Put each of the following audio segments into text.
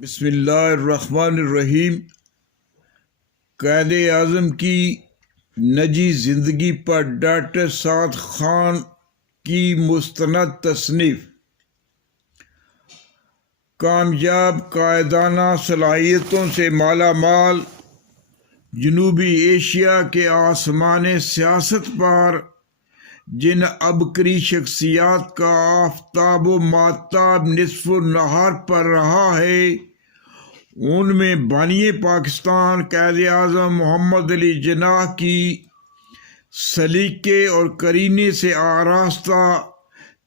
بسم اللہ الرحمن الرحیم۔ قائد اعظم کی نجی زندگی پر ڈاکٹر سعد خان کی مستند تصنیف۔ کامیاب قائدانہ صلاحیتوں سے مالا مال جنوبی ایشیا کے آسمان سیاست پر جن عبقری شخصیات کا آفتاب و ماہتاب نصف النہار پر رہا ہے، ان میں بانی پاکستان قائد اعظم محمد علی جناح کی سلیقے اور قرینے سے آراستہ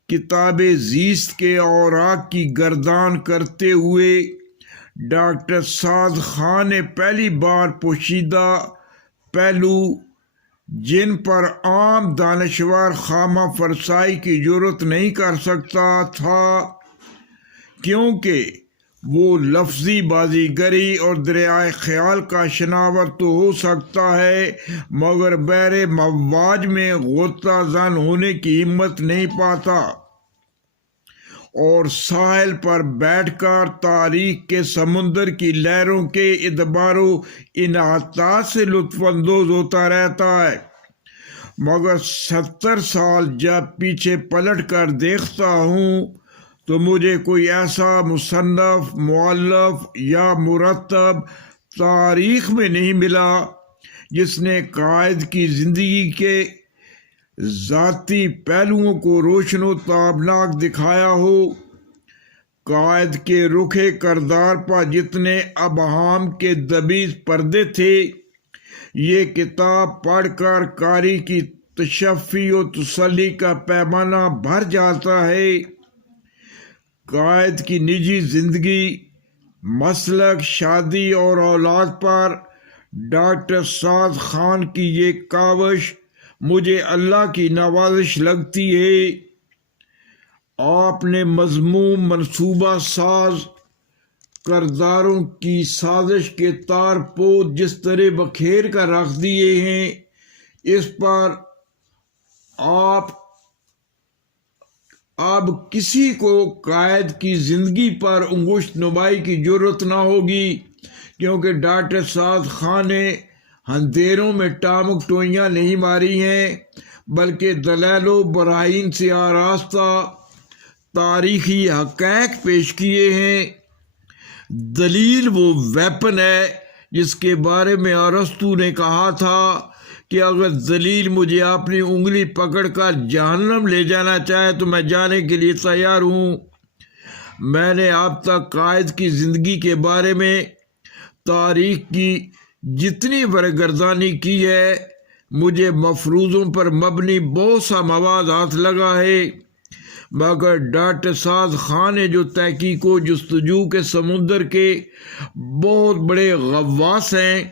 کتاب زیست کے اوراق کی گردان کرتے ہوئے ڈاکٹر سعد خان نے پہلی بار پوشیدہ پہلو جن پر عام دانشور خامہ فرسائی کی جرت نہیں کر سکتا تھا، کیونکہ وہ لفظی بازیگری اور دریائے خیال کا شناور تو ہو سکتا ہے مگر بحر مواج میں غوطہ زن ہونے کی ہمت نہیں پاتا، اور ساحل پر بیٹھ کر تاریخ کے سمندر کی لہروں کے ادبار و انحطاط سے لطف اندوز ہوتا رہتا ہے۔ مگر 70 سال جب پیچھے پلٹ کر دیکھتا ہوں تو مجھے کوئی ایسا مصنف، مؤلف یا مرتب تاریخ میں نہیں ملا جس نے قائد کی زندگی کے ذاتی پہلوؤں کو روشن و تابناک دکھایا ہو۔ قائد کے رخ کردار پر جتنے ابہام کے دبیز پردے تھے، یہ کتاب پڑھ کر قاری کی تشفی و تسلی کا پیمانہ بھر جاتا ہے۔ قائد کی نجی زندگی، مسلک، شادی اور اولاد پر ڈاکٹر سعد خان کی یہ کاوش مجھے اللہ کی نوازش لگتی ہے۔ آپ نے مذموم منصوبہ ساز کرداروں کی سازش کے تار پود جس طرح بکھیر کر رکھ دیے ہیں، اس پر اب کسی کو قائد کی زندگی پر انگشت نمائی کی جرت نہ ہوگی، کیونکہ ڈاکٹر سعد خان نے اندھیروں میں ٹامک ٹوئیاں نہیں ماری ہیں بلکہ دلائل و براہین سے آراستہ تاریخی حقائق پیش کیے ہیں۔ دلیل وہ ویپن ہے جس کے بارے میں ارسطو نے کہا تھا کہ اگر دلیل مجھے اپنی انگلی پکڑ کر جہنم لے جانا چاہے تو میں جانے کے لیے تیار ہوں۔ میں نے اب تک قائد کی زندگی کے بارے میں تاریخ کی جتنی برگردانی کی ہے، مجھے مفروضوں پر مبنی بہت سا مواد ہاتھ لگا ہے، مگر ڈاکٹر سعد خان نے جو تحقیق و جستجو کے سمندر کے بہت بڑے غواص ہیں،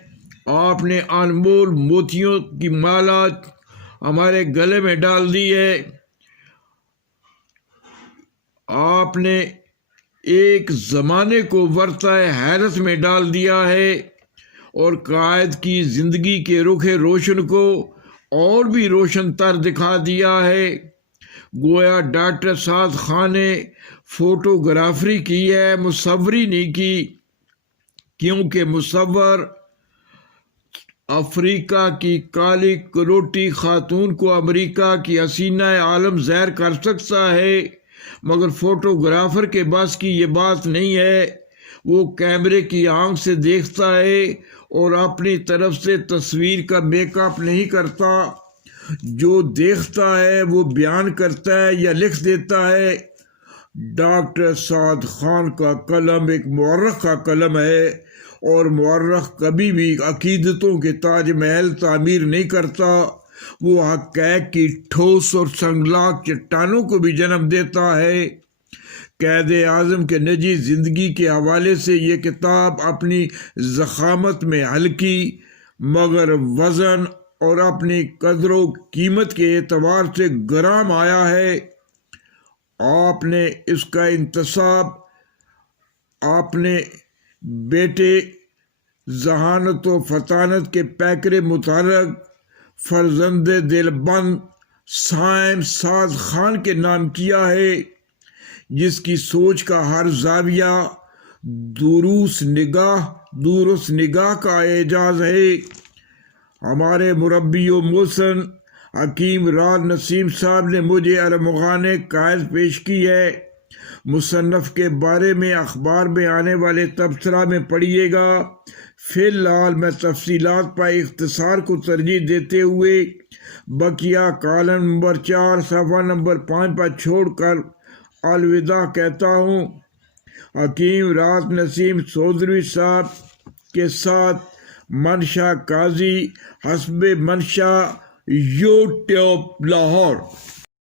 آپ نے انمول موتیوں کی مالا ہمارے گلے میں ڈال دی ہے۔ آپ نے ایک زمانے کو ورطہ حیرت میں ڈال دیا ہے اور قائد کی زندگی کے رخ روشن کو اور بھی روشن تر دکھا دیا ہے۔ گویا ڈاکٹر سعد خان نے فوٹوگرافری کی ہے، مصوری نہیں کی، کیونکہ مصور افریقہ کی کالی کلوٹی خاتون کو امریکہ کی حسینہ عالم ظاہر کر سکتا ہے، مگر فوٹوگرافر کے بس کی یہ بات نہیں ہے۔ وہ کیمرے کی آنکھ سے دیکھتا ہے اور اپنی طرف سے تصویر کا میک اپ نہیں کرتا، جو دیکھتا ہے وہ بیان کرتا ہے یا لکھ دیتا ہے۔ ڈاکٹر سعد خان کا قلم ایک مورخ کا قلم ہے، اور مورخ کبھی بھی عقیدتوں کے تاج محل تعمیر نہیں کرتا، وہ حقائق کی ٹھوس اور سنگلاخ چٹانوں کو بھی جنم دیتا ہے۔ قائد اعظم کے نجی زندگی کے حوالے سے یہ کتاب اپنی ضخامت میں ہلکی مگر وزن اور اپنی قدر و قیمت کے اعتبار سے گرام آیا ہے۔ آپ نے اس کا انتصاب اپنے بیٹے ذہانت و فطانت کے پیکر متحرک فرزند دلبند سائم سعد خان کے نام کیا ہے، جس کی سوچ کا ہر زاویہ دورس نگاہ کا اعجاز ہے۔ ہمارے مربی و محسن حکیم راز نسیم صاحب نے مجھے ارمغان قائد پیش کی ہے۔ مصنف کے بارے میں اخبار میں آنے والے تبصرہ میں پڑھیے گا۔ فی الحال میں تفصیلات پر اختصار کو ترجیح دیتے ہوئے بقیہ کالم نمبر 4 صفحہ نمبر 5 پر چھوڑ کر الوداع کہتا ہوں۔ حکیم راز نسیم چودھری صاحب کے ساتھ منشا قاضی، حسب منشا، یوٹیوب لاہور۔